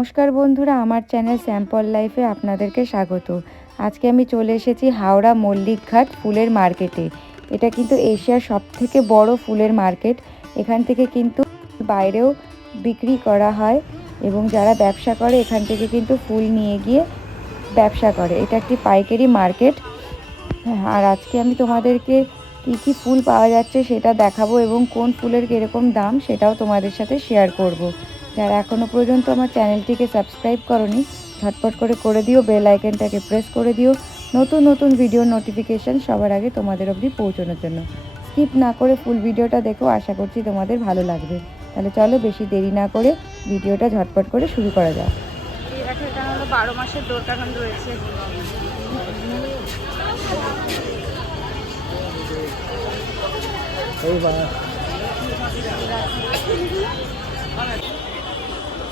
নমস্কার বন্ধুরা আমার চ্যানেল স্যাম্পল লাইফে আপনাদেরকে স্বাগত। আজকে আমি চলে এসেছি হাওড়া মল্লিকঘাট ফুলের মার্কেটে। এটা কিন্তু এশিয়ার সব থেকে বড় ফুলের মার্কেট। এখান থেকে কিন্তু বাইরেও বিক্রি করা হয় এবং যারা ব্যবসা করে এখান থেকে কিন্তু ফুল নিয়ে গিয়ে ব্যবসা করে। এটা একটি পাইকারি মার্কেট। হ্যাঁ, আর আজকে আমি তোমাদেরকে কী কী ফুল পাওয়া যাচ্ছে সেটা দেখাবো এবং কোন ফুলের কীরকম দাম সেটাও তোমাদের সাথে শেয়ার করব। যারা এখনও পর্যন্ত আমার চ্যানেলটিকে সাবস্ক্রাইব করনি ঝটপট করে করে দিও বেল আইকনটাকে প্রেস করে দিও। নতুন নতুন ভিডিও নোটিফিকেশান সবার আগে তোমাদের অবধি পৌঁছানোর জন্য। স্কিপ না করে ফুল ভিডিওটা দেখো আশা করছি তোমাদের ভালো লাগবে। তাহলে চলো বেশি দেরি না করে ভিডিওটা ঝটপট করে শুরু করা যাক। দেখো এখানে হলো বারো মাসের দোকান রয়েছে।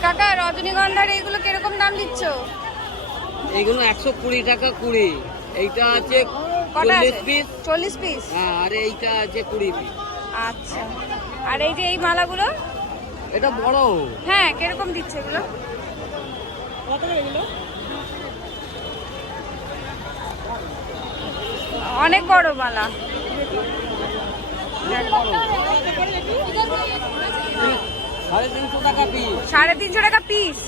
কাকা রজনীগন্ধার এইগুলো কীরকম দাম দিচ্ছ? এইগুলো একশো কুড়ি টাকা কুড়ি। এইটা আছে কটা চল্লিশ পিস চল্লিশ পিস হ্যাঁ আর এইটা আছে কুড়ি পিস আচ্ছা। আর এই যে এই মালাগুলো? এটা বড়। হ্যাঁ কীরকম দিচ্ছে এগুলো? অনেক বড় মালা। টাকা সাড়ে তিনশো টাকা পিস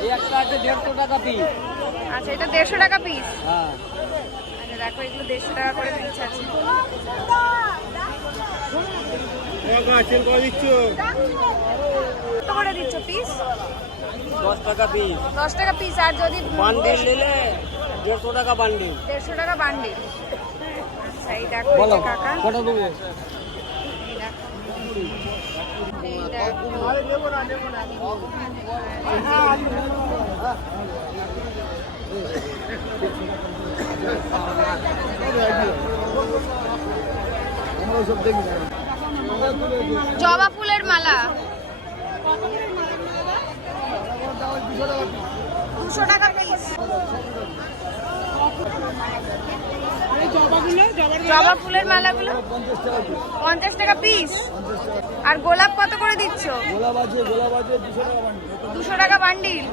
এই আছে দেড়শো টাকা পিস আচ্ছা এটা দেড়শো টাকা পিস হ্যাঁ। আচ্ছা দেখো এগুলো দেড়শো টাকা করে পিস আছে। কত করে দিচ্ছ পিস দশ টাকা পিস দশ টাকা পিস আর যদি বান্ডিল নিলে দেড়শো টাকা বান্ডিল দেড়শো টাকা বান্ডিল আচ্ছা এই দেখো কাকা। কটা দেবো এই দেখো। এই দেখো জবা ফুলের মালা। দুশো টাকা পিস জবা ফুলের মালাগুলো? পঞ্চাশ টাকা পিস আর গোলাপ কত করে দিচ্ছ? দুশো টাকা বান্ডিল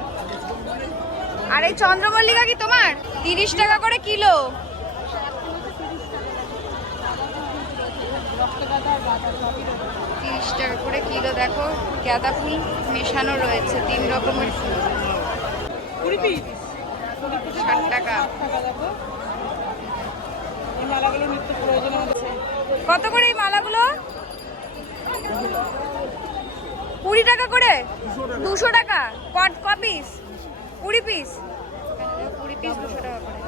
আর এই চন্দ্রমল্লিকা কি তোমার? তিরিশ টাকা করে কিলো। তিরিশ টাকা করে কিলো দেখো গাঁদা ফুল মেশানো রয়েছে তিন রকমের ফুল। ষাট টাকা। কত করে এই মালাগুলো? কুড়ি টাকা করে? দুশো টাকা? কট ক পিস কুড়ি পিস কুড়ি পিস দুশো টাকা করে।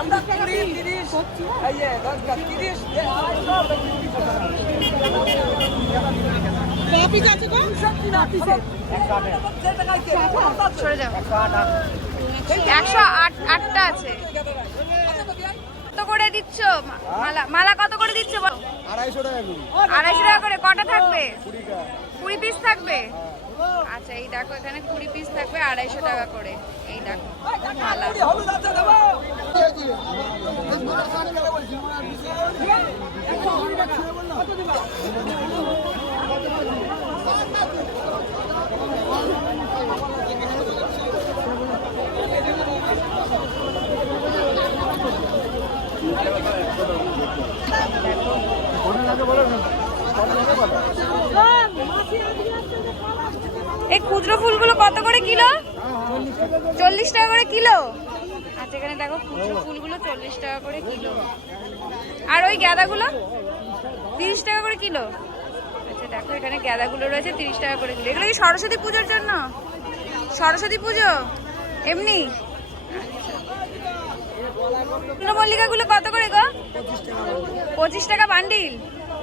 আমরা কুড়ি সরে যাও। একশো আট আটটা আছে কত করে দিচ্ছ মালা মালা কত করে দিচ্ছ? আড়াইশো টাকা করি কটা থাকবে কুড়ি পিস থাকবে আচ্ছা এই দেখো এখানে কুড়ি পিস থাকবে আড়াইশো টাকা করে এই দেখো মালা খুচরো ফুলগুলো কত করে কিলো চল্লিশ টাকা করে কিলো? আচ্ছা এখানে দেখো খুচরো ফুলগুলো চল্লিশ টাকা করে কিলো। আর ওই গাঁদাগুলো? তিরিশ টাকা করে কিলো? আচ্ছা দেখো এখানে গাঁদাগুলো রয়েছে তিরিশ টাকা করে কিলো। এগুলো কি সরস্বতী পুজোর জন্য? সরস্বতী পুজো? এমনি? চন্দ্রমল্লিকাগুলো কত করে গো? পঁচিশ টাকা বান্ডিল।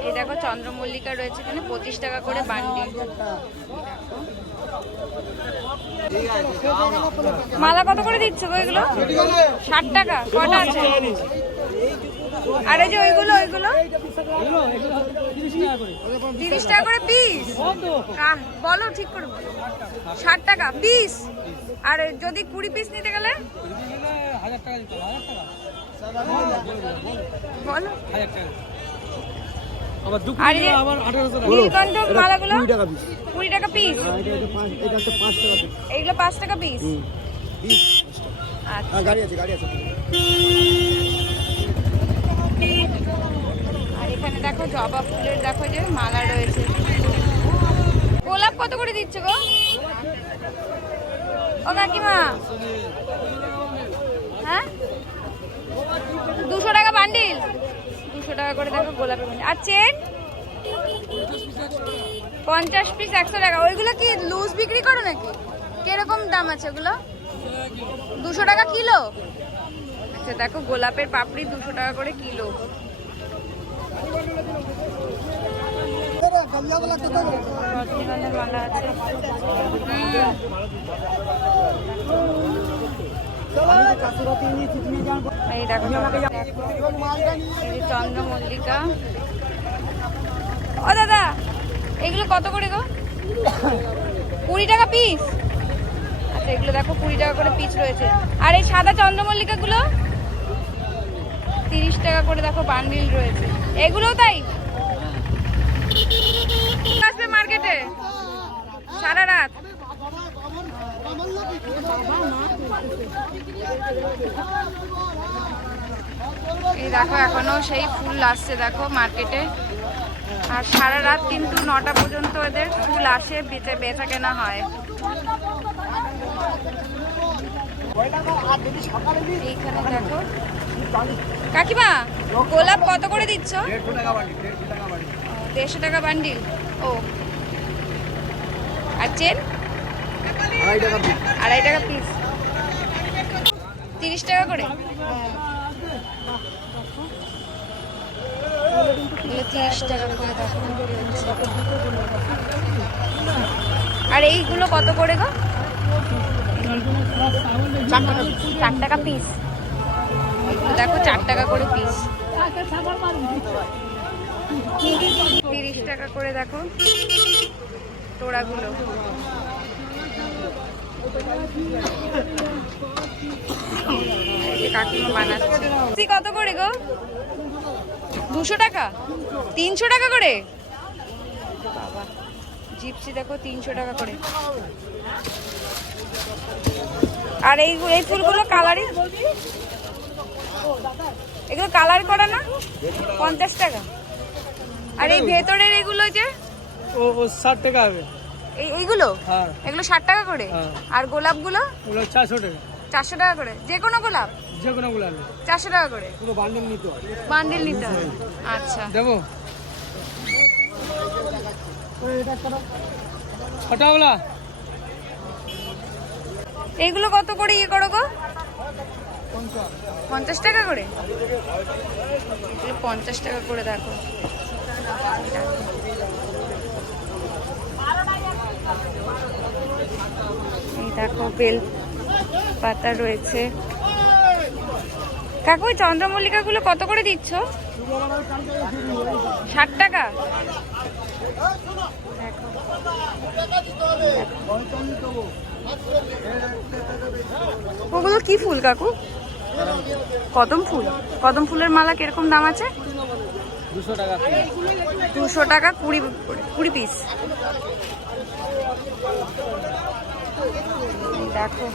এই দেখো চন্দ্রমল্লিকা রয়েছে এখানে পঁচিশ টাকা করে বান্ডিল। মালা কত করে দিচ্ছ ওইগুলো ষাট টাকা, কটা আছে? আর যে ওইগুলো ওইগুলো? তিরিশ টাকা করে পিস বলো, ঠিক করে ষাট টাকা পিস আর যদি কুড়ি পিস নিতে গেলে? বলো। আর এই নীলকণ্ঠ মালাগুলো কুড়ি টাকা পিস টাকা পিস এইগুলো পাঁচ টাকা পিস আচ্ছা। হ্যাঁ গাড়ি আছে গাড়ি আছে। আর এখানে দেখো জবা ফুলের দেখো যে মালা রয়েছে। গোলাপ কত করে দিচ্ছ গো? ও কাকিমা। হ্যাঁ? দুশো টাকা বান্ডিল। দুশো টাকা করে দেখো গোলাপের বান্ডিল আর চেন পঞ্চাশ পিস একশো টাকা। ওইগুলো কি লুজ বিক্রি করো নাকি? কীরকম দাম আছে ওগুলো? দুশো টাকা কিলো? আচ্ছা দেখো, গোলাপের পাপড়ি দুশো টাকা করে কিলো। রজনীগন্ধার মালা আছে হুম। এই দেখো এই যে চন্দ্রমল্লিকা। ও দাদা এগুলো কত করে গো? কুড়ি টাকা পিস আচ্ছা এগুলো দেখো কুড়ি টাকা করে পিস রয়েছে। আর এই সাদা চন্দ্রমল্লিকাগুলো? তিরিশ টাকা করে দেখো বান্ডিল রয়েছে। এগুলোও তাই? আসবে মার্কেটে সারা রাত? এই দেখো, এখনও সেই ফুল আসছে দেখো মার্কেটে। আর সারা রাত কিন্তু নটা পর্যন্ত এদের ফুল আসে, বেচে বেচা কেনা হয়। এইখানে দেখো। কাকিমা, গোলাপ কত করে দিচ্ছ? দেড়শো টাকা বান্ডিল ও। আর চেন আড়াই টাকা পিস তিরিশ টাকা করে? তিরিশ টাকা করে আর এইগুলো কত করে গো? চার টাকা পিস দেখো, চার টাকা করে পিস তিরিশ টাকা করে দেখো। তোড়াগুলো। কাকিমা বানাচ্ছে। কত করে গো? দুশো টাকা? তিনশো টাকা করে? বাবা, জিপসি দেখো, তিনশো টাকা করে। আর এই এই ফুলগুলো কালারই এগুলো কালার করা না? পঞ্চাশ টাকা। আর এই ভেতরের এগুলো যে? ও, ষাট টাকা হবে। এইগুলো? হ্যাঁ। এগুলো ষাট টাকা করে? হ্যাঁ। আর গোলাপগুলো? চারশো টাকা। চারশো টাকা করে। যে কোনো গোলাপ? যে কোনো গুলো আনবে চারশো টাকা করে? পুরো বান্ডিল নিতে হয় বান্ডিল নিতে হবে। আচ্ছা। দেবো? ছটাওয়ালা এইগুলো কত করে ইয়ে করো গো? পঞ্চাশ টাকা করে? পঞ্চাশ টাকা করে দেখো। এই দেখো বেল পাতা রয়েছে। কাকু ওই চন্দ্রমল্লিকাগুলো কত করে দিচ্ছ? ষাট টাকা? ওগুলো কি ফুল কাকু? কদম ফুল। কদম ফুলের মালা কীরকম দাম আছে? দুশো টাকা। দুশো টাকা কুড়ি কুড়ি পিস। দেখো।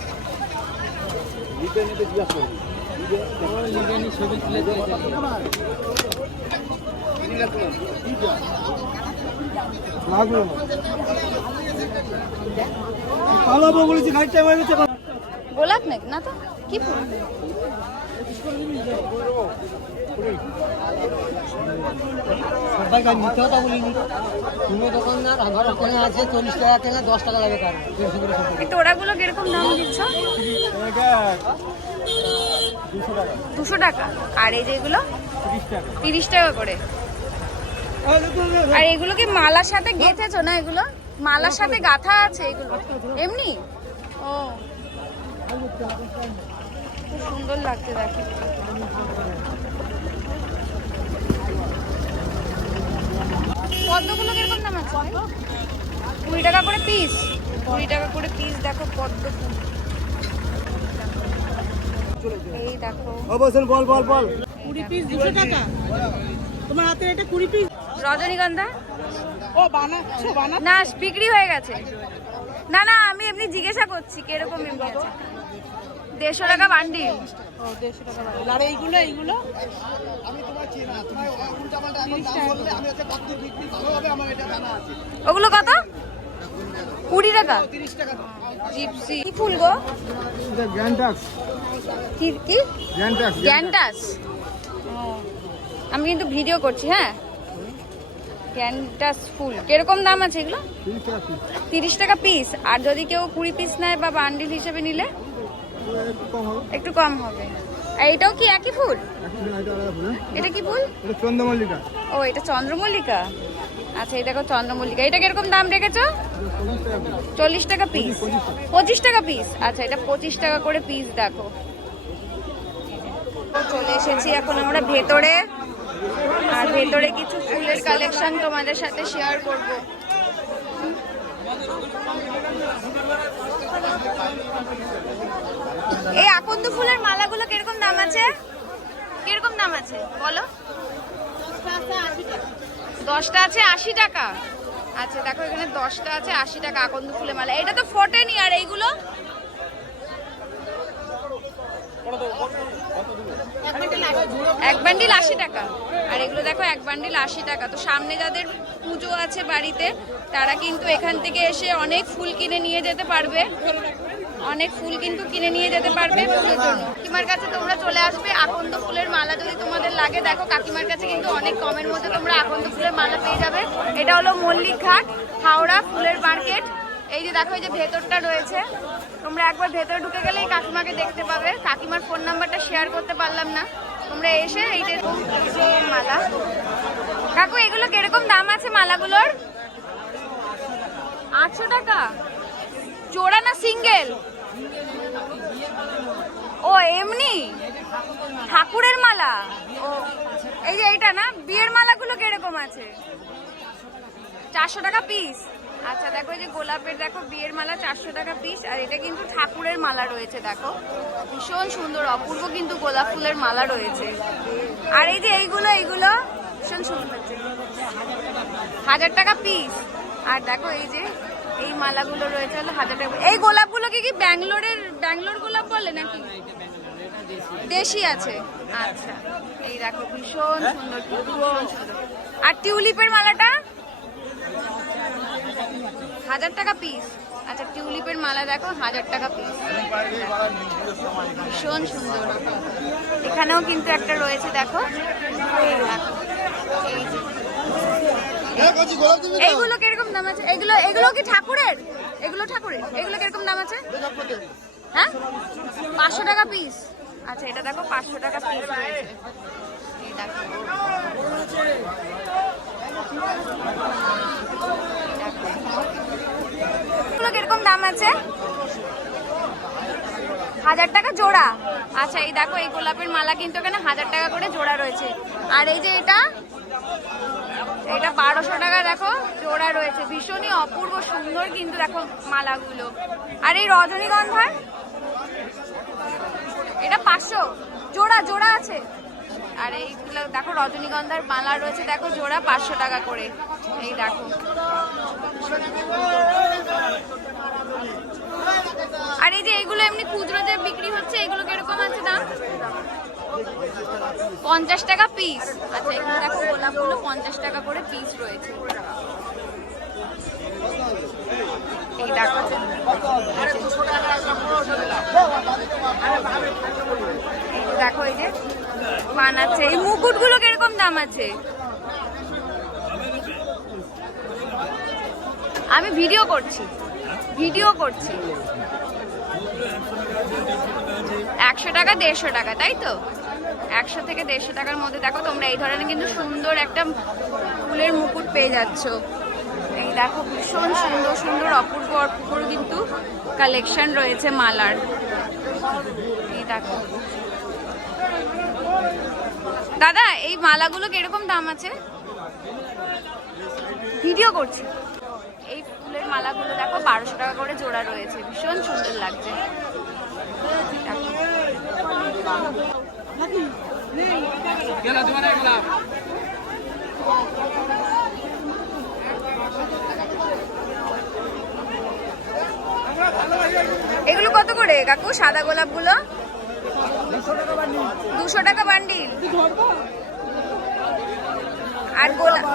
গোলাপ নাকি? না তো? কি ফুল? সবাই গাড়ি নিতে হতো বলিনি তুমি দোকানদার আমার ওখানে আছে চল্লিশ টাকা কেনা দশ টাকা লাগে এই তোড়াগুলো কীরকম দাম দিচ্ছ? দুশো টাকা। আর এই যেগুলো? তিরিশ টাকা। তিরিশ টাকা করে। আর এগুলো কি মালার সাথে গেঁথেছো না এগুলো? মালার সাথে গাঁথা আছে এগুলো? এমনি? ও। খুব সুন্দর লাগছে দেখো। পদ্মগুলো কীরকম দাম আছে? কুড়ি টাকা করে পিস কুড়ি টাকা করে পিস দেখো পদ্ম ফুল। এই দেখো। বল বল বল। কুড়ি পিস দুশো টাকা। তোমার হাতে এটা কুড়ি পিস রজনীগন্ধা? ও বানাচ্ছো বানা না বিক্রি হয়ে গেছে। না না আমি এমনি জিজ্ঞাসা করছি কীরকম এমনি আছে? দেড়শো টাকা বান্ডিল ও দেড়শো টাকা বান্ডিল। আর এইগুলো এইগুলো? ওগুলো কত? কুড়ি টাকা। জিপসি। কি ফুল গো? কি কি? গ্যান্টাস আমি কিন্তু ভিডিও করছি হ্যাঁ? গ্যান্টাস ফুল। কীরকম দাম আছে এগুলো? তিরিশ টাকা পিস আর যদি কেউ কুড়ি পিস নেয় বা বান্ডিল হিসেবে নিলে? একটু কম হবে। আর এটাও কি একই ফুল? এটা কি ফুল? চন্দ্রমল্লিকা। ও এটা চন্দ্রমল্লিকা? আচ্ছা এই দেখো চন্দ্রমল্লিকা। এটা কীরকম দাম রেখেছো? চল্লিশ টাকা পিস পঁচিশ টাকা পিস আচ্ছা এটা পঁচিশ টাকা করে পিস দেখো। চলে এসেছি এখন আমরা ভেতরে। আর ভেতরে কিছু ফুলের কালেকশন তোমাদের সাথে শেয়ার করব। এই আকন্দ ফুলের মালাগুলো কীরকম দাম আছে? কীরকম দাম আছে? বলো। দশটা আছে আশি টাকা। আচ্ছা দেখো এখানে দশটা আছে আশি টাকা আকন্দ ফুলের মালা। এটা তো ফোটেনি, আর এইগুলো? এক বান্ডিল আশি টাকা। আর এগুলো দেখো, এক বান্ডিল আশি টাকা। তো সামনে যাদের পুজো আছে বাড়িতে, তারা কিন্তু এখান থেকে এসে অনেক ফুল কিনে নিয়ে যেতে পারবে। অনেক ফুল কিন্তু কিনে নিয়ে যেতে পারবে পুজোর জন্য। কাকিমার কাছে তোমরা চলে আসবে, আকন্দ ফুলের মালা যদি তোমাদের লাগে। দেখো, কাকিমার কাছে কিন্তু অনেক কমের মধ্যে তোমরা আকন্দ ফুলের মালা পেয়ে যাবে। এটা হলো মল্লিক ঘাট, হাওড়া ফুলের মার্কেট। এই যে দেখো, এই যে ভেতরটা রয়েছে। তোমরা একবার ভেতরে ঢুকে গেলেই কাকিমাকে দেখতে পাবে। কাকিমার ফোন নাম্বারটা শেয়ার করতে পারলাম না। তোমরা এসে এই যে মালা। কাকু, এগুলো কীরকম দাম আছে মালাগুলোর? আটশো টাকা। জোড়া না সিঙ্গেল? ও, এমনি? ঠাকুরের মালা? ও, এই যে এইটা না? বিয়ের মালাগুলো কীরকম আছে? চারশো টাকা পিস আচ্ছা দেখো এই যে গোলাপের, দেখো বিয়ের মালা চারশো টাকা পিস আর এটা কিন্তু ঠাকুরের মালা রয়েছে, দেখো। ভীষণ সুন্দর, অপূর্ব কিন্তু গোলাপ ফুলের মালা রয়েছে। আর এই যে এইগুলো এইগুলো, ভীষণ সুন্দর। হাজার টাকা পিস আর দেখো এই যে, এই মালাগুলো রয়েছে হলো হাজার টাকা এই গোলাপগুলোকে কি ব্যাঙ্গালোরের, ব্যাঙ্গালোর গোলাপ বলে নাকি? দেশি আছে। আচ্ছা এই দেখো, ভীষণ সুন্দর ভীষণ সুন্দর। আর টিউলিপের মালাটা? হাজার টাকা পিস আচ্ছা টিউলিপের মালা দেখো, হাজার টাকা পিস ভীষণ সুন্দর এখানেও কিন্তু একটা রয়েছে, দেখো। এইগুলো কীরকম দাম আছে? এগুলো এগুলো কি ঠাকুরের? এগুলো ঠাকুরের? এগুলো কীরকম দাম আছে? হ্যাঁ? পাঁচশো টাকা পিস আচ্ছা এটা দেখো, পাঁচশো টাকা পিস দেখো। এগুলো কীরকম দাম আছে? হাজার টাকা জোড়া। আচ্ছা এই দেখো, এই গোলাপের মালা কিন্তু এখানে হাজার টাকা করে জোড়া রয়েছে। আর এই যে এটা এটা বারোশো টাকা, দেখো, জোড়া রয়েছে। ভীষণই অপূর্ব সুন্দর কিন্তু দেখো মালাগুলো। আর এই রজনীগন্ধার, এটা পাঁচশো। জোড়া জোড়া আছে। আর এইগুলো দেখো রজনীগন্ধার মালা রয়েছে, দেখো জোড়া পাঁচশো টাকা করে। এই দেখো। আর এই যে এগুলো এমনি খুচরো যে বিক্রি হচ্ছে, এগুলো কীরকম আছে দাম? পঞ্চাশ টাকা পিস আচ্ছা এখানে দেখো গোলাপগুলো পঞ্চাশ টাকা করে পিস রয়েছে। এই দেখো। দেখো এই যে। পান আছে। এই মুকুটগুলো কীরকম দাম আছে? আমি ভিডিও করছি। ভিডিও করছি। একশো টাকা, দেড়শো টাকা, তাই তো? একশো থেকে দেড়শো টাকার মধ্যে দেখো তোমরা, এই ধরনের কিন্তু সুন্দর একটা ফুলের মুকুট পেয়ে যাচ্ছ। এই দেখো, ভীষণ সুন্দর সুন্দর, অপূর্ব অপূর্ব কিন্তু কালেকশন রয়েছে মালার। এই দেখো দাদা এই মালাগুলো কীরকম দাম আছে? ভিডিও করছি। এই ফুলের মালাগুলো দেখো বারোশো টাকা করে জোড়া রয়েছে। ভীষণ সুন্দর লাগছে। এগুলো কত করে? কাকু সাদা গোলাপগুলো? দুশো টাকা বান্ডিল। আর গোলাপ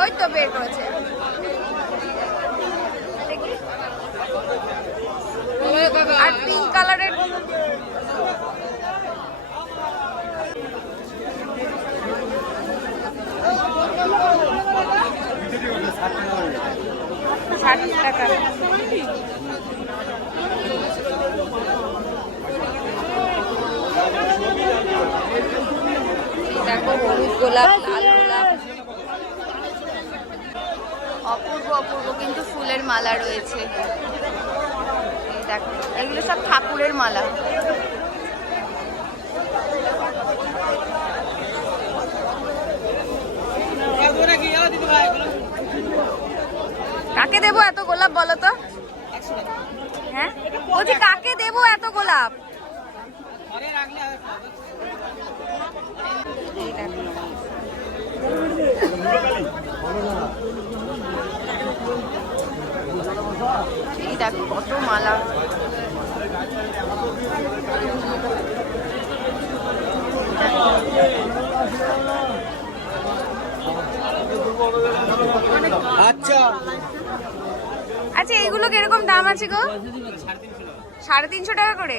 ওই তো বের করেছে। আর পিঙ্ক কালারের ষাট টাকা। দেখো হলুদ গোলাপ লাল গোলাপ। অপূর্ব অপূর্ব কিন্তু ফুলের মালা রয়েছে। দেখো এগুলো সব ঠাকুরের মালা। কাকে দেবো এত গোলাপ বলো তো? হ্যাঁ? বলছি কাকে দেবো এত গোলাপ? এই দেখো। কত মালা। আচ্ছা। আচ্ছা এইগুলো কীরকম দাম আছে গো? সাড়ে তিনশো টাকা করে।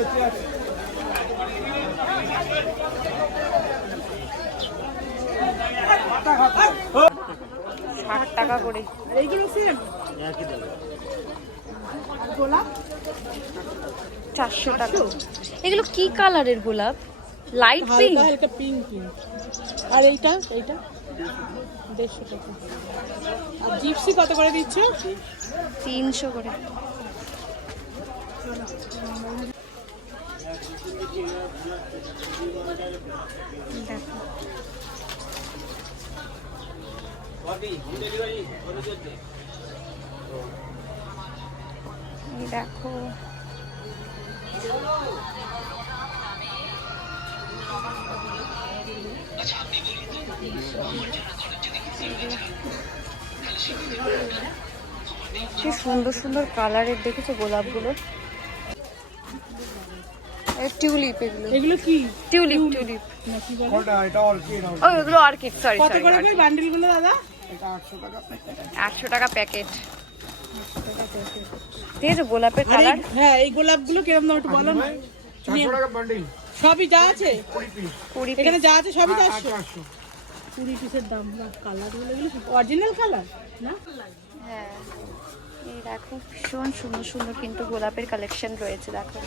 ষাট টাকা করে। গোলাপ চারশো টাকা। এগুলো কি কালারের গোলাপ? লাইট পিঙ্ক হালকা পিঙ্ক পিঙ্ক আর এইটা এইটা? দেড়শো টাকা। আর জিপসি কত করে দিচ্ছ? তিনশো করে। দেখো। সুন্দর সুন্দর কালারের দেখেছ গোলাপগুলো? টিউলিপ এগুলো। এগুলো কি? Tulip tulip. না কি বলে? ও এগুলো অর্কিড সরি কত করে করে বান্ডিলগুলো দাদা? আটশো টাকা প্যাকেট দেখেছ গোলাপের আর এই- কালার হ্যাঁ এই গোলাপগুলো কীরকম দাম একটু বলো না। সবই যা আছে? কুড়ি এখানে যা আছে সবই চারশো কুড়ি পিসের দাম কালারগুলো এগুলো অরিজিনাল কালার না? হ্যাঁ। এই দেখো ভীষণ সুন্দর সুন্দর কিন্তু গোলাপের কালেকশন রয়েছে দেখো।